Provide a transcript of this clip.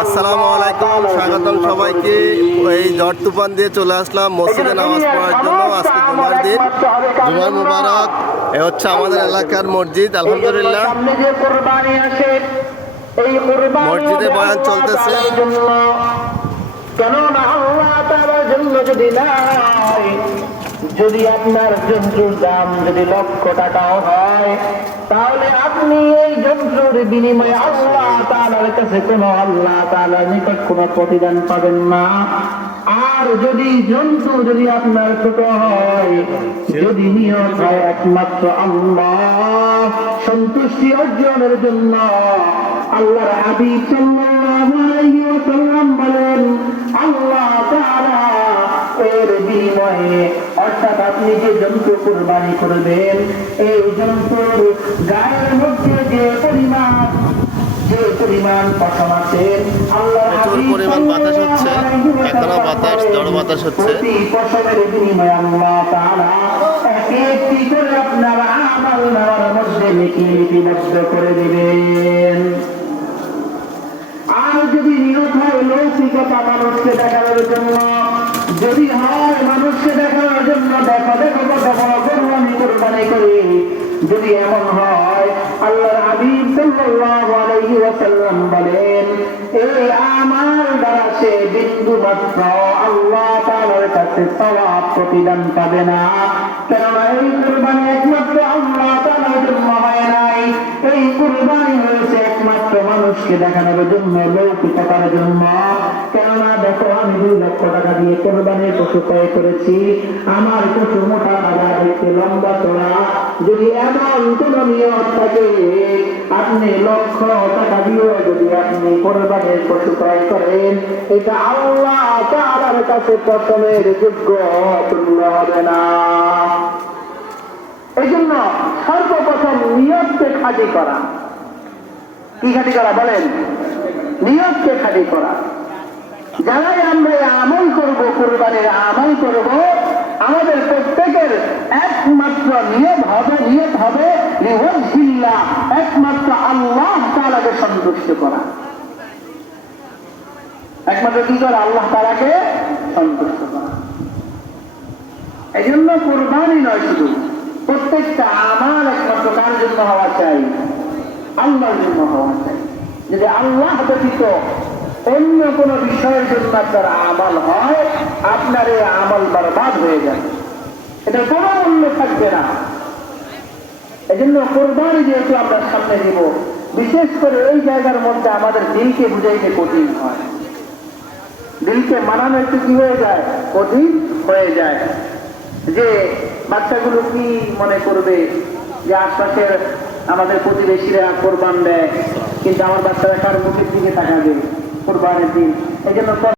আসসালামু আলাইকুম, স্বাগতম সবাইকে। এই ঝড় তুফান দিয়ে চলে আসলাম মসজিদে নামাজ পড়ার জন্য। আজকে জুমার দিন, জুমার মুবারক। এ হচ্ছে আমাদের এলাকার মসজিদ। আলহামদুলিল্লাহ, মসজিদে বয়ান চলতেছে। যদি আপনার জন্তুর দাম যদি লক্ষ টাকাও হয়, তাহলে আপনি এই জন্তুর বিনিময়ে আল্লাহ তাআলার কাছে কোনো আল্লাহ তাআলার নিকট কোনো প্রতিদান পাবেন না। আর যদি জন্তু যদি আপনার ছোট হয়, যদি নিয়ত হয় একমাত্র আল্লাহ সন্তুষ্টি অর্জনের জন্য, আল্লাহর হাবিব সাল্লাল্লাহু আলাইহি ওয়াসাল্লাম বলেন, আল্লাহ তাআলা এর বিনিময়ে, অর্থাৎ আপনি যে জন্তু কুরবানি করবেন, এই জন্তুর গায়ের মধ্যে যে পরিমাণ পশম আছে, আল্লাহর হাবিব পরিমাণ বাতাস হচ্ছে, এখনো বাতাস, ঝড় বাতাস হচ্ছে। প্রতি পশমের বিনিময়ে আল্লাহ তাআলা একটি করে আপনার আমল নামার মধ্যে লিপিবদ্ধ করে দিবেন। আর যদি নিয়ত হয় লৌকিকতা, মানুষকে দেখানোর জন্য, যদি হয় মানুষকে দেখানোর জন্য, দেখো কত বড় কোরবানি করি, যদি এমন হয়, আল্লাহর হাবিব সাল্লাল্লাহু আলাইহি ওয়াসাল্লাম বলেন, এই আমাল দ্বারা সে বিন্দু মাত্র আল্লাহ তাআলার কাছে সওয়াব প্রতিদান পাবে না। কেননা এই কুরবানি একমাত্র আল্লাহ তাআলার জন্য হয় নাই, এই কুরবানি হয়েছে একমাত্র মানুষকে দেখানোর জন্য, লৌকিকতার জন্য। কেননা দেখো, আমি 2 লক্ষ টাকা দিয়ে কুরবানির পশু ক্রয় করেছি, আমার পশু মোটা তাজা, দেখতে লম্বা চড়া, যদি এমন কোন নিয়ত থাকে, আপনি লক্ষ টাকা দিয়ে যদি আপনি কুরবানির পশু ক্রয় করেন, এটা আল্লাহ তাআলার কাছে পছন্দের যোগ্য তুল্য হবে না। এই জন্য সর্বপ্রথম নিয়তকে খাঁটি করা। কি খাঁটি করা বলেন? নিয়তকে খাঁটি করা। যারাই আমরা আমল করব, কুরবানির আমল করব, আমাদের প্রত্যেকের একমাত্র নিয়ত হবে লিওয়াজহিল্লাহ, একমাত্র আল্লাহ তাআলাকে সন্তুষ্ট করা। একমাত্র কি করে? আল্লাহ তাআলাকে সন্তুষ্ট করা। এই জন্য কুরবানি নয়, শুধু প্রত্যেকটা আমল একমাত্র কার জন্য হওয়া চাই? আল্লাহর জন্য হওয়া চাই। যদি আল্লাহ ব্যতীত অন্য কোন বিষয়ের জন্য আপনার আমল হয়, আপনার এই আমল বরবাদ হয়ে যায়, এটা কোনো মূল্য থাকবে না। এই জন্য কোরবানি যেহেতু আমরা সামনে দিব, বিশেষ করে এই জায়গার মধ্যে আমাদের দিলকে বুঝাইতে কঠিন হয়, দিলকে মানানো একটু কি হয়ে যায়? কঠিন হয়ে যায়। যে বাচ্চাগুলো কি মনে করবে যে আশপাশের আমাদের প্রতিবেশীরা কোরবান দেয়, কিন্তু আমার বাচ্চারা কার মুখের দিকে তাকাবে কোরবানির দিন। এই জন্য